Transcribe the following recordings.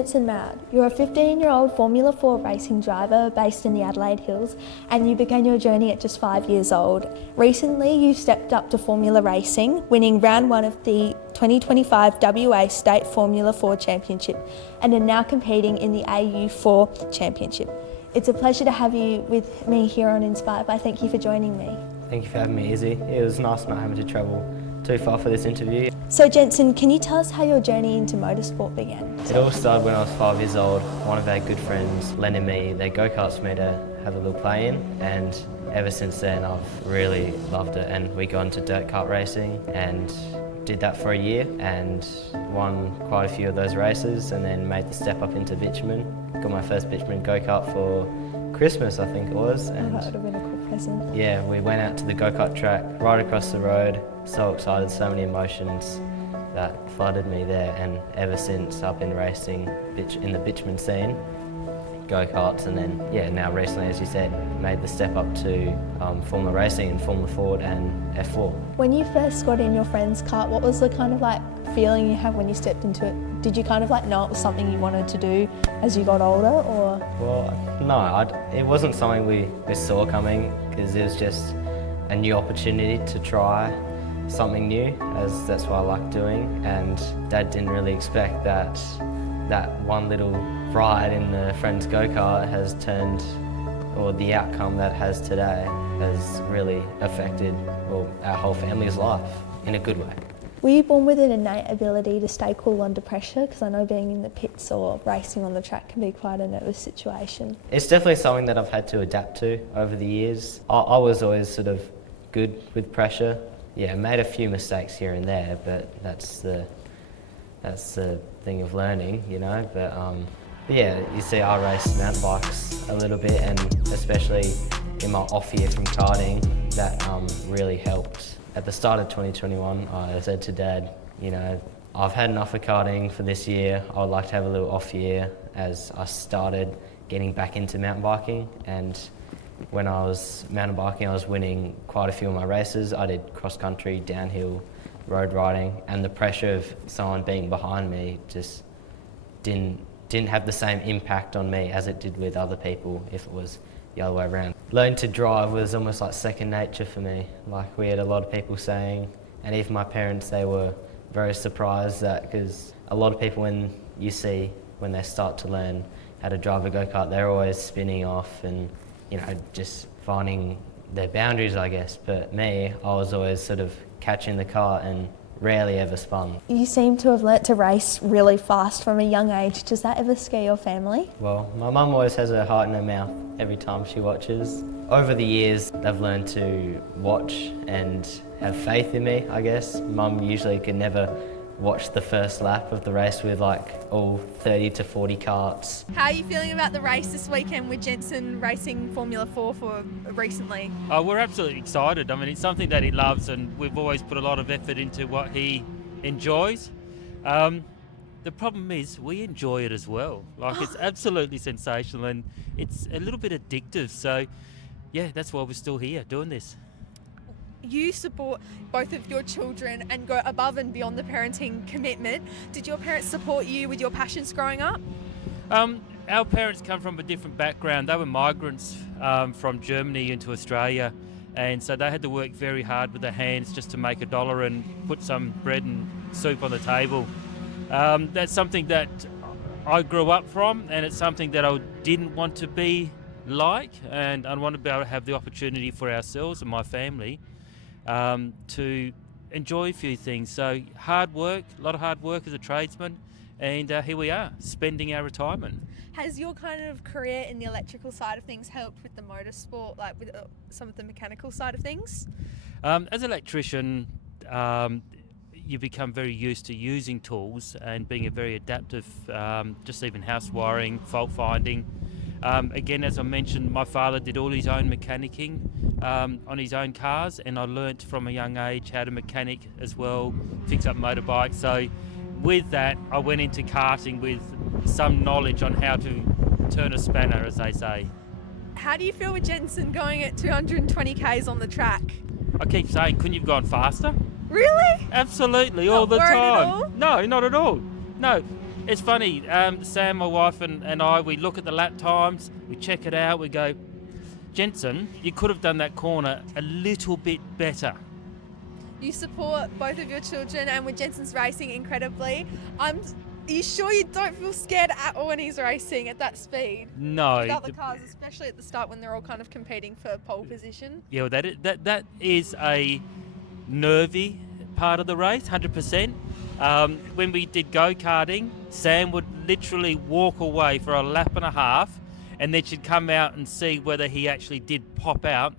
Jensen Marold. You're a 15-year-old Formula 4 racing driver based in the Adelaide Hills, and you began your journey at just 5 years old. Recently, you stepped up to Formula racing, winning round one of the 2025 WA State Formula 4 Championship, and are now competing in the AU4 Championship. It's a pleasure to have you with me here on Inspired by. Thank you for joining me. Thank you for having me, Izzy. It was nice not having to travel too far for this interview. So Jensen, can you tell us how your journey into motorsport began? It all started when I was 5 years old. One of our good friends lended me their go-karts for me to have a little play in, and ever since then I've really loved it. And we got into dirt kart racing and did that for a year and won quite a few of those races, and then made the step up into bitumen. Got my first bitumen go-kart for Christmas, I think it was. And that would have been a cool present. Yeah, we went out to the go-kart track right across the road. So excited, so many emotions that flooded me there, and ever since I've been racing in the bitumen scene, go-karts, and then now recently, as you said, made the step up to Formula racing and Formula Ford and F4. When you first got in your friend's kart, what was the kind of feeling you had when you stepped into it? Did you kind of know it was something you wanted to do as you got older, or? Well, no, it wasn't something we saw coming, because it was just a new opportunity to try something new, as that's what I like doing, and Dad didn't really expect that one little ride in the friend's go-kart has turned, or the outcome that has today has really affected our whole family's life in a good way. Were you born with an innate ability to stay cool under pressure? Because I know being in the pits or racing on the track can be quite a nervous situation. It's definitely something that I've had to adapt to over the years. I was always sort of good with pressure. Yeah, made a few mistakes here and there, but that's the thing of learning, you know. But yeah, you see, I race mountain bikes a little bit, and especially in my off year from karting, that really helped. At the start of 2021, I said to Dad, you know, I've had enough of karting for this year. I would like to have a little off year, as I started getting back into mountain biking. And when I was mountain biking, I was winning quite a few of my races. I did cross country, downhill, road riding, and the pressure of someone being behind me just didn't have the same impact on me as it did with other people if it was the other way around. Learning to drive was almost like second nature for me. Like, we had a lot of people saying, and even my parents, they were very surprised that, because a lot of people, when they start to learn how to drive a go-kart, they're always spinning off and, you know, just finding their boundaries, I guess. But me, I was always sort of catching the kart and rarely ever spun. You seem to have learnt to race really fast from a young age. Does that ever scare your family? Well, my mum always has her heart in her mouth every time she watches. Over the years, they've learned to watch and have faith in me, I guess. Mum usually could never watch the first lap of the race with all 30 to 40 karts. How are you feeling about the race this weekend with Jensen racing Formula 4 for recently? We're absolutely excited. I mean, it's something that he loves, and we've always put a lot of effort into what he enjoys. The problem is we enjoy it as well. It's absolutely sensational, and it's a little bit addictive. So yeah, that's why we're still here doing this. You support both of your children and go above and beyond the parenting commitment. Did your parents support you with your passions growing up? Our parents come from a different background. They were migrants from Germany into Australia, and so they had to work very hard with their hands just to make $1 and put some bread and soup on the table. That's something that I grew up from, and it's something that I didn't want to be like, and I want to be able to have the opportunity for ourselves and my family to enjoy a few things. So hard work, a lot of hard work as a tradesman, and here we are, spending our retirement. Has your kind of career in the electrical side of things helped with the motorsport, with some of the mechanical side of things? As an electrician, you become very used to using tools and being a very adaptive, just even house wiring, fault finding. Again, as I mentioned, my father did all his own mechanicking on his own cars, and I learnt from a young age how to mechanic as well, fix up motorbikes. So with that, I went into karting with some knowledge on how to turn a spanner, as they say. How do you feel with Jensen going at 220 k's on the track? I keep saying, couldn't you have gone faster? Really? Absolutely, Not all the worried time. at all? No, not at all. No, It's funny, Sam, my wife, and I, we look at the lap times, we check it out, we go, Jensen, you could have done that corner a little bit better. You support both of your children, and with Jensen's racing incredibly. Are you sure you don't feel scared at all when he's racing at that speed? No. With other cars, especially at the start when they're all kind of competing for pole position. Yeah, well, that is a nervy part of the race, 100%. When we did go-karting, Sam would literally walk away for a lap and a half, and then she'd come out and see whether he actually did pop out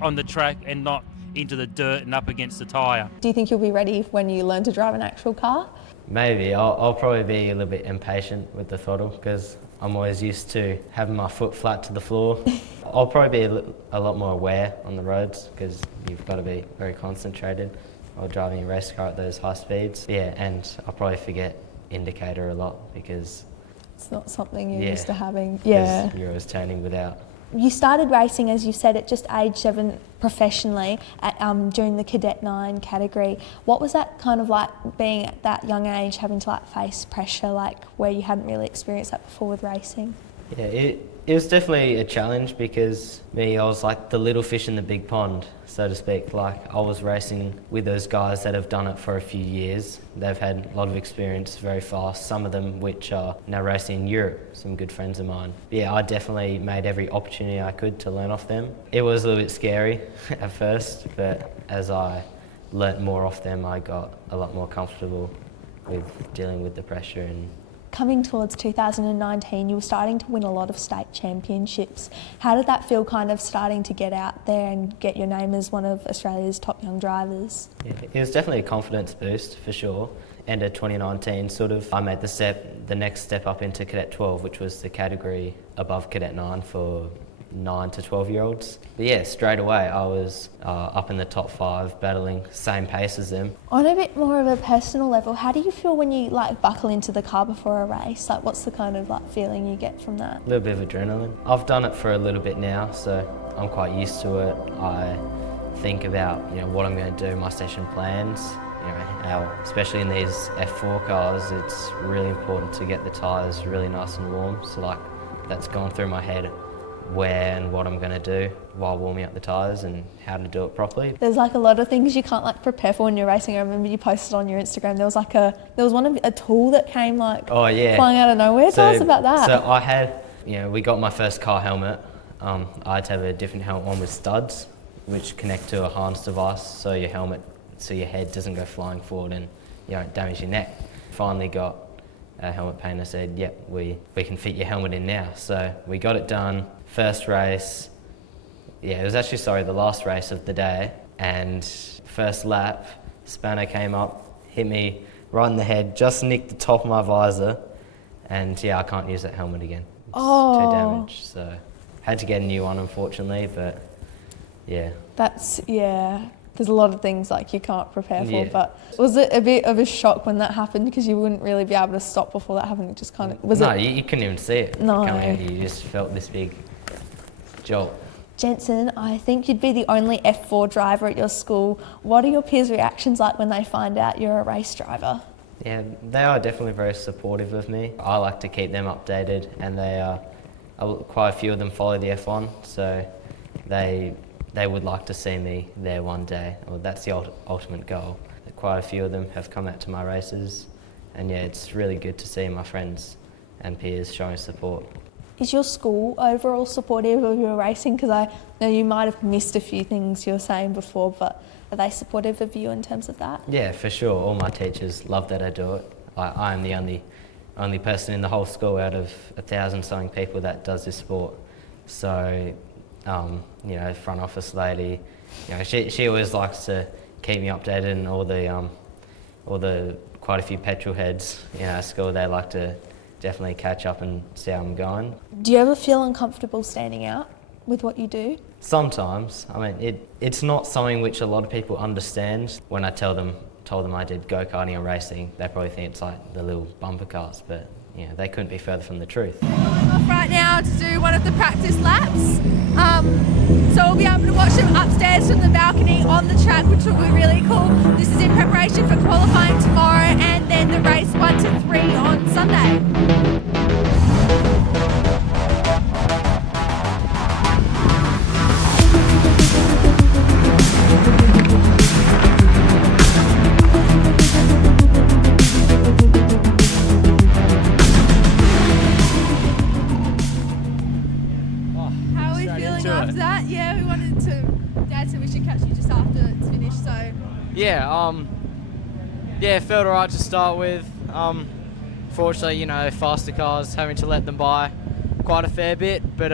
on the track and not into the dirt and up against the tyre. Do you think you'll be ready when you learn to drive an actual car? Maybe. I'll probably be a little bit impatient with the throttle because I'm always used to having my foot flat to the floor. I'll probably be a lot more aware on the roads because you've got to be very concentrated while driving a race car at those high speeds. Yeah, and I'll probably forget indicator a lot because It's not something you're Yeah. used to having. 'cause Yeah. you're always turning without. You started racing, as you said, at just age 7 professionally during the Cadet 9 category. What was that kind of like, being at that young age, having to like face pressure, like where you hadn't really experienced that before with racing? Yeah, it was definitely a challenge because I was like the little fish in the big pond, so to speak. Like I was racing with those guys that have done it for a few years. They've had a lot of experience very fast, some of them which are now racing in Europe, some good friends of mine. Yeah, I definitely made every opportunity I could to learn off them. It was a little bit scary at first, but as I learnt more off them, I got a lot more comfortable with dealing with the pressure. And Coming towards 2019, you were starting to win a lot of state championships. How did that feel, kind of starting to get out there and get your name as one of Australia's top young drivers? yeah, it was definitely a confidence boost for sure. End of 2019, I made the next step up into Cadet 12, which was the category above Cadet 9 for 9 to 12-year-olds. But yeah, straight away I was up in the top 5, battling same pace as them. On a bit more of a personal level, how do you feel when you like buckle into the car before a race? Like, what's the kind of like feeling you get from that? A little bit of adrenaline. I've done it for a little bit now, so I'm quite used to it. I think about what I'm going to do, my session plans. Especially in these F4 cars, it's really important to get the tyres really nice and warm. So like that's gone through my head, where and what I'm going to do while warming up the tyres and how to do it properly. There's like a lot of things you can't like prepare for when you're racing. I remember you posted on your Instagram, there was a tool that came like flying out of nowhere. Tell us about that. So I had, we got my first car helmet. I had to have a different helmet, one with studs, which connect to a harness device, so your head doesn't go flying forward and damage your neck. Finally got a helmet painter, said, yep, we can fit your helmet in now. So we got it done. First race, it was actually, the last race of the day, and first lap, Spanner came up, hit me right in the head, just nicked the top of my visor, and I can't use that helmet again. It's too damaged, so had to get a new one, unfortunately, but yeah. There's a lot of things like you can't prepare for, Yeah. but was it a bit of a shock when that happened, because you wouldn't really be able to stop before that happened? It just kind of You couldn't even see it No. coming at you. You just felt this big jolt. Jensen, I think you'd be the only F4 driver at your school. What are your peers' reactions like when they find out you're a race driver? Yeah, they are definitely very supportive of me. I like to keep them updated, and quite a few of them follow the F1, so they would like to see me there one day. Well, that's the ultimate goal. Quite a few of them have come out to my races, and it's really good to see my friends and peers showing support. Is your school overall supportive of your racing? Because I know you might have missed a few things you were saying before, but are they supportive of you in terms of that? Yeah, for sure. All my teachers love that I do it. I am the only person in the whole school out of 1,000-something people that does this sport. So, front office lady, she always likes to keep me updated, and all the quite a few petrol heads, at school, they like to definitely catch up and see how I'm going. Do you ever feel uncomfortable standing out with what you do? Sometimes. It's not something which a lot of people understand. When I told them I did go-karting or racing, they probably think it's like the little bumper cars, but they couldn't be further from the truth. We're going off right now to do one of the practice laps. So we'll be able to watch them upstairs from the balcony on the track, which will be really cool. This is in preparation for qualifying tomorrow, and then the race 1 to 3 on Yeah, it felt alright to start with. Fortunately, you know, faster cars, having to let them by quite a fair bit, but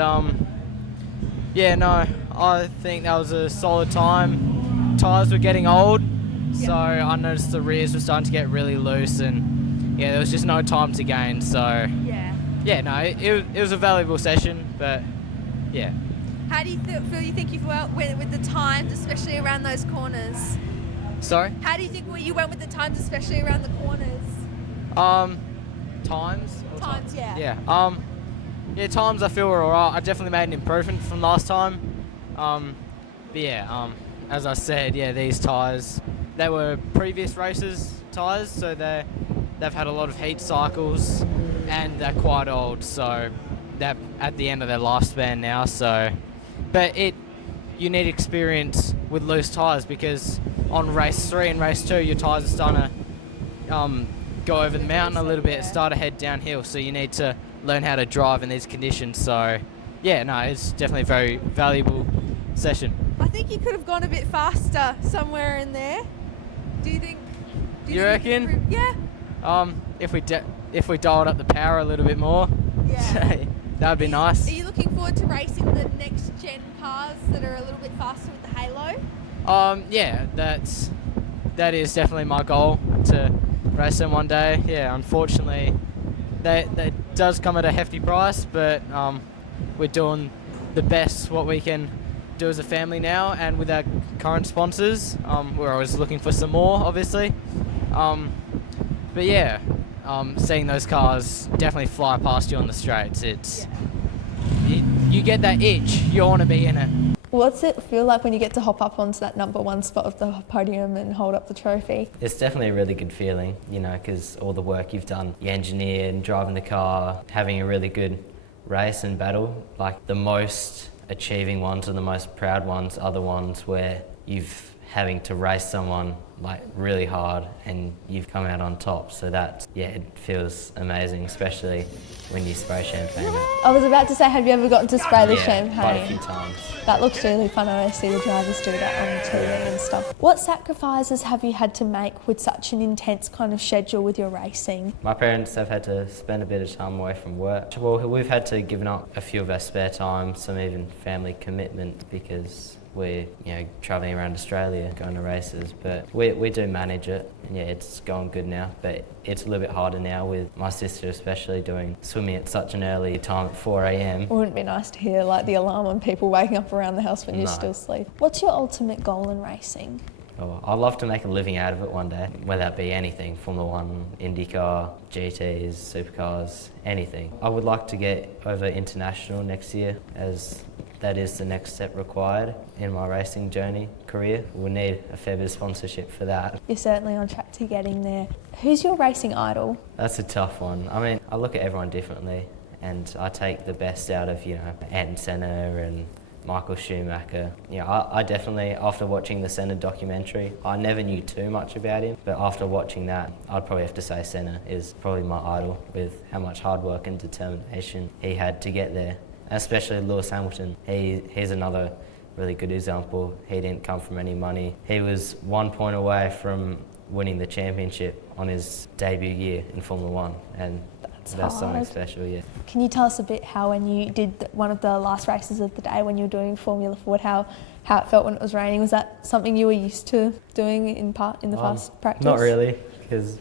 yeah, no, I think that was a solid time. Tyres were getting old, so I noticed the rears were starting to get really loose, and yeah, there was just no time to gain, so yeah, no, it was a valuable session, but yeah. How do you feel you think you've went with the times, especially around those corners? Sorry? How do you think you went with the times, especially around the corners? Times? Times, yeah. Yeah, times I feel were alright. I definitely made an improvement from last time. But yeah, as I said, yeah, these tyres, they were previous races tyres, so they've had a lot of heat cycles, and they're quite old, so they're at the end of their lifespan now. So, but you need experience with loose tyres, because on race 3 and race 2, your tyres are starting to go over the mountain a little bit, start to head downhill, so you need to learn how to drive in these conditions. So yeah, no, it's definitely a very valuable session. I think you could have gone a bit faster somewhere in there. Do you think? You reckon? Yeah. If we dialed up the power a little bit more, Yeah. that would be nice. Are you looking forward to racing the next gen cars that are a little bit faster with the Halo? Yeah, that is definitely my goal, to race them one day. Yeah, unfortunately, that does come at a hefty price, but we're doing the best what we can do as a family now, and with our current sponsors, we're always looking for some more, obviously. But yeah, seeing those cars definitely fly past you on the straights, you get that itch, you want to be in it. What's it feel like when you get to hop up onto that number 1 spot of the podium and hold up the trophy? It's definitely a really good feeling, you know, because all the work you've done, you engineered, driving the car, having a really good race and battle. Like, the most achieving ones and the most proud ones are the ones where you've having to race someone like really hard and you've come out on top. So that, yeah, it feels amazing, especially when you spray champagne. I was about to say, have you ever gotten to spray the champagne? Quite a few times. That looks really fun. I see the drivers do that on TV and stuff. What sacrifices have you had to make with such an intense kind of schedule with your racing? My parents have had to spend a bit of time away from work. Well, we've had to give up a few of our spare time, some even family commitment, because we're, you know, travelling around Australia, going to races, but we do manage it. And yeah, it's going good now, but it's a little bit harder now with my sister especially doing swimming at such an early time at 4 a.m. It wouldn't be nice to hear like the alarm on people waking up around the house when you're still asleep. What's your ultimate goal in racing? Oh, I'd love to make a living out of it one day, whether that be anything, Formula 1, IndyCar, GTs, supercars, anything. I would like to get over international next year, as that is the next step required in my racing career. We'll need a fair bit of sponsorship for that. You're certainly on track to getting there. Who's your racing idol? That's a tough one. I mean, I look at everyone differently, and I take the best out of, you know, Ayrton Senna and Michael Schumacher. You know, I definitely, after watching the Senna documentary, I never knew too much about him, but after watching that, I'd probably have to say Senna is probably my idol, with how much hard work and determination he had to get there. Especially Lewis Hamilton. He's another really good example. He didn't come from any money. He was 1 point away from winning the championship on his debut year in Formula 1, and that's something special, yeah. Can you tell us a bit how, when you did one of the last races of the day, when you were doing Formula Ford, how it felt when it was raining? Was that something you were used to doing in the fast practice? Not really, because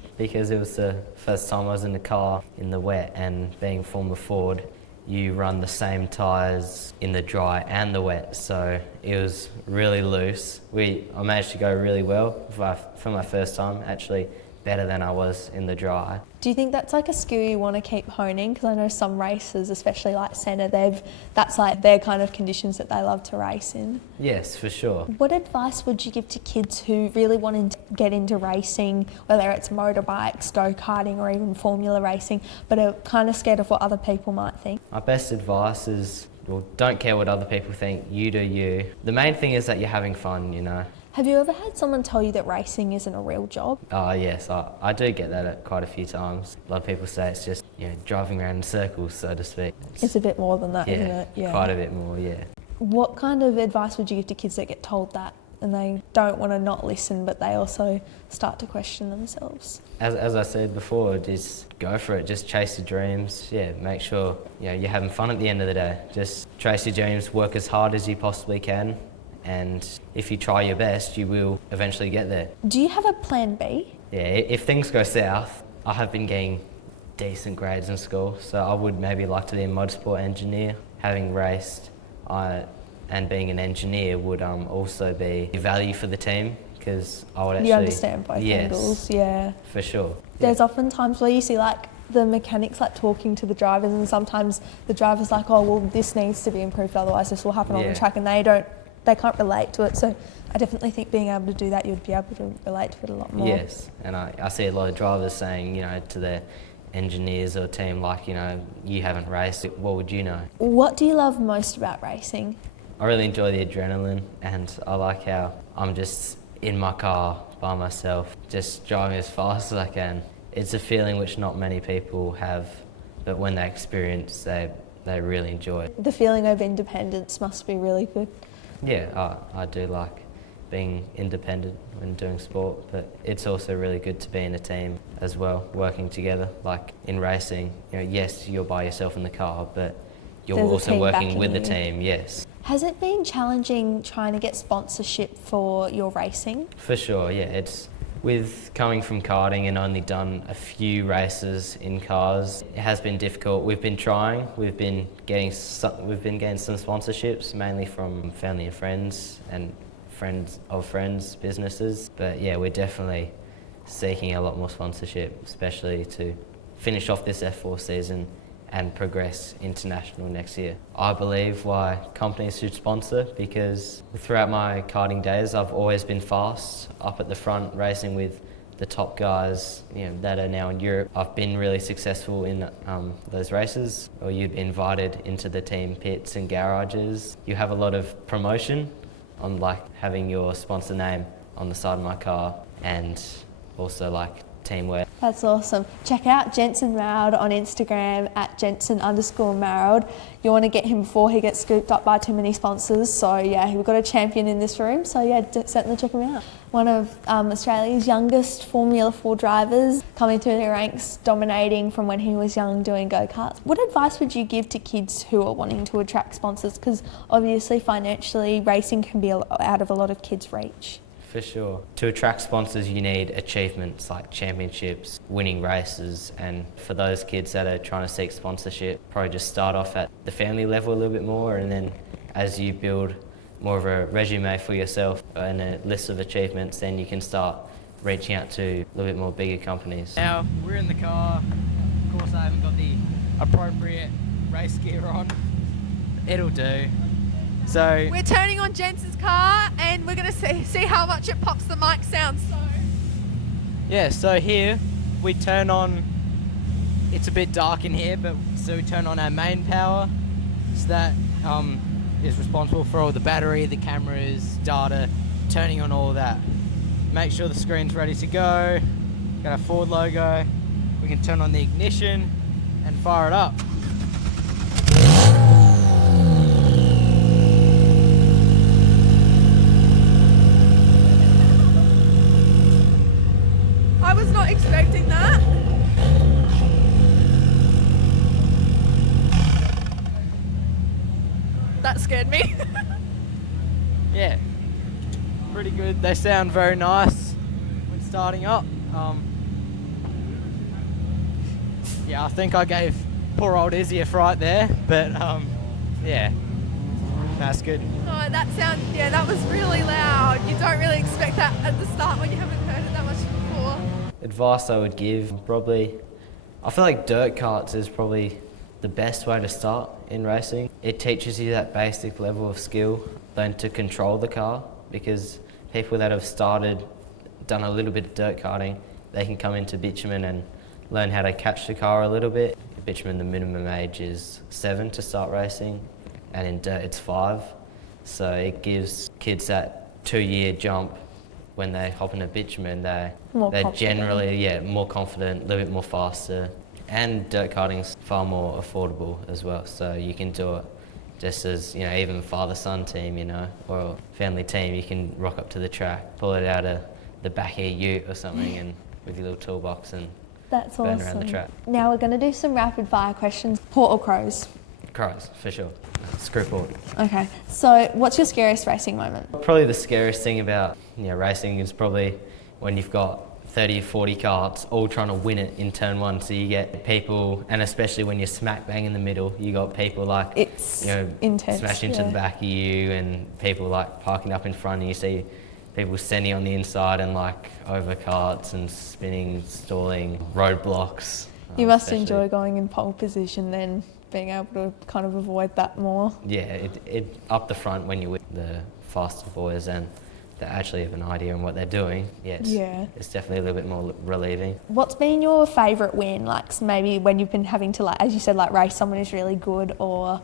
it was the first time I was in the car in the wet, and being Formula Ford, you run the same tyres in the dry and the wet, so it was really loose. I managed to go really well for my first time, actually better than I was in the dry. Do you think that's like a skill you want to keep honing? Because I know some racers, especially like Senna, that's like their kind of conditions that they love to race in. Yes, for sure. What advice would you give to kids who really want to get into racing, whether it's motorbikes, go-karting or even formula racing, but are kind of scared of what other people might think? My best advice is, well, don't care what other people think, you do you. The main thing is that you're having fun, you know. Have you ever had someone tell you that racing isn't a real job? Yes, I do get that quite a few times. A lot of people say it's just, you know, driving around in circles, so to speak. It's a bit more than that, isn't it? Yeah, quite a bit more, yeah. What kind of advice would you give to kids that get told that and they don't want to not listen, but they also start to question themselves. As I said before, just go for it, just chase your dreams. Yeah, make sure you're having fun at the end of the day. Just chase your dreams, work as hard as you possibly can, and if you try your best, you will eventually get there. Do you have a plan B? Yeah, if things go south, I have been getting decent grades in school, so I would maybe like to be a motorsport engineer. Having raced and being an engineer would also be value for the team, because I would actually... You understand both angles, yeah. For sure. There's often times where you see like the mechanics like talking to the drivers, and sometimes the driver's like, oh well, this needs to be improved, otherwise this will happen on the track, and they can't relate to it. So I definitely think being able to do that, you'd be able to relate to it a lot more. Yes, and I see a lot of drivers saying, to their engineers or team, like, you haven't raced, what would you know? What do you love most about racing? I really enjoy the adrenaline, and I like how I'm just in my car by myself, just driving as fast as I can. It's a feeling which not many people have, but when they experience, they really enjoy it. The feeling of independence must be really good. Yeah, I do like being independent when doing sport, but it's also really good to be in a team as well, working together. Like in racing, yes, you're by yourself in the car, but you're There's also working with the you. team, yes. Has it been challenging trying to get sponsorship for your racing? For sure, yeah. It's with coming from karting and only done a few races in cars, it has been difficult. We've been trying. We've been getting some sponsorships, mainly from family and friends of friends' businesses. But yeah, we're definitely seeking a lot more sponsorship, especially to finish off this F4 season and progress international next year. I believe why companies should sponsor, because throughout my karting days I've always been fast, up at the front racing with the top guys that are now in Europe. I've been really successful in those races, or you'd be invited into the team pits and garages. You have a lot of promotion on like having your sponsor name on the side of my car, and also like teamwear. That's awesome. Check out Jensen Marold on Instagram at Jensen_Marold. You want to get him before he gets scooped up by too many sponsors. So yeah, we've got a champion in this room. So yeah, certainly check him out. One of Australia's youngest Formula 4 drivers, coming through the ranks, dominating from when he was young doing go-karts. What advice would you give to kids who are wanting to attract sponsors? Because obviously financially racing can be out of a lot of kids' reach. For sure. To attract sponsors, you need achievements like championships, winning races, and for those kids that are trying to seek sponsorship, probably just start off at the family level a little bit more, and then as you build more of a resume for yourself and a list of achievements, then you can start reaching out to a little bit more bigger companies. Now, we're in the car. Of course, I haven't got the appropriate race gear on. It'll do. So We're turning on Jensen's car and we're going to see how much it pops the mic sound. yeah, so here we turn on, it's a bit dark in here, but so we turn on our main power. So that is responsible for all the battery, the cameras, data, turning on all of that. Make sure the screen's ready to go. Got our Ford logo. We can turn on the ignition and fire it up. I was not expecting that. That scared me. Yeah, pretty good. They sound very nice when starting up. Yeah, I think I gave poor old Izzy a fright there, but yeah, that's good. Oh, that was really loud. You don't really expect that at the start when you haven't heard it that much before. Advice I would give, I feel like dirt karts is probably the best way to start in racing. It teaches you that basic level of skill, learn to control the car, because people that have done a little bit of dirt karting, they can come into bitumen and learn how to catch the car a little bit. Bitumen, the minimum age is 7 to start racing, and in dirt it's 5. So it gives kids that 2-year jump. When they hop in a bitumen, they're generally more confident, a little bit more faster, and dirt karting's far more affordable as well. So you can do it just as, even father-son team, or family team, you can rock up to the track, pull it out of the back of your ute or something, and with your little toolbox and That's burn awesome. around the track. Now we're going to do some rapid fire questions. Port or crows? Crows, for sure. Screw port. Okay. So what's your scariest racing moment? Probably the scariest thing about racing is probably when you've got 30 or 40 carts all trying to win it in turn one. So you get people, and especially when you're smack bang in the middle, you got people like It's intense, smash into yeah. the back of you, and people like parking up in front, and you see people standing on the inside and like over carts and spinning, stalling, roadblocks. You must especially. enjoy going in pole position then, being able to kind of avoid that more. Yeah, it up the front when you're with the faster boys and they actually have an idea on what they're doing. It's definitely a little bit more relieving. What's been your favourite win? Like maybe when you've been having to, like, as you said, like race someone who's really good, or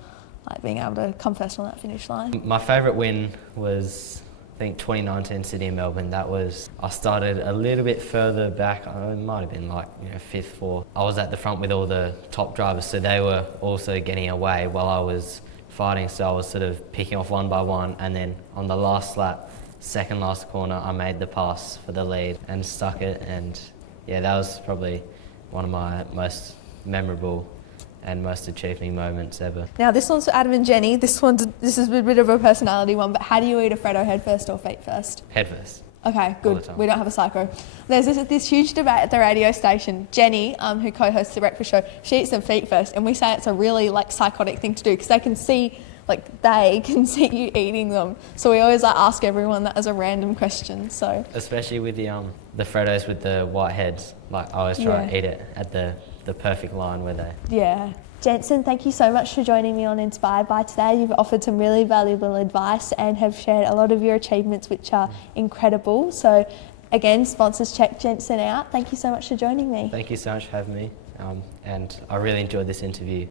like being able to come first on that finish line? My favourite win was, I think, 2019 City of Melbourne. I started a little bit further back. It might have been like fifth, fourth. I was at the front with all the top drivers, so they were also getting away while I was fighting. So I was sort of picking off one by one, and then on the last lap, second last corner, I made the pass for the lead and stuck it. And that was probably one of my most memorable and most achieving moments ever. Now this one's for Adam and Jenny. This is a bit of a personality one, but how do you eat a Freddo, head first or feet first? Head first. Okay, All good. the time. We don't have a psycho. There's this huge debate at the radio station. Jenny, who co-hosts the breakfast show, she eats them feet first, and we say it's a really psychotic thing to do because they can see you eating them. So we always ask everyone that as a random question. So especially with the Freddos with the white heads, I always try to eat it at the perfect line where they. Yeah. Jensen, thank you so much for joining me on Inspired by today. You've offered some really valuable advice and have shared a lot of your achievements, which are incredible. So again, sponsors, check Jensen out. Thank you so much for joining me. Thank you so much for having me, and I really enjoyed this interview.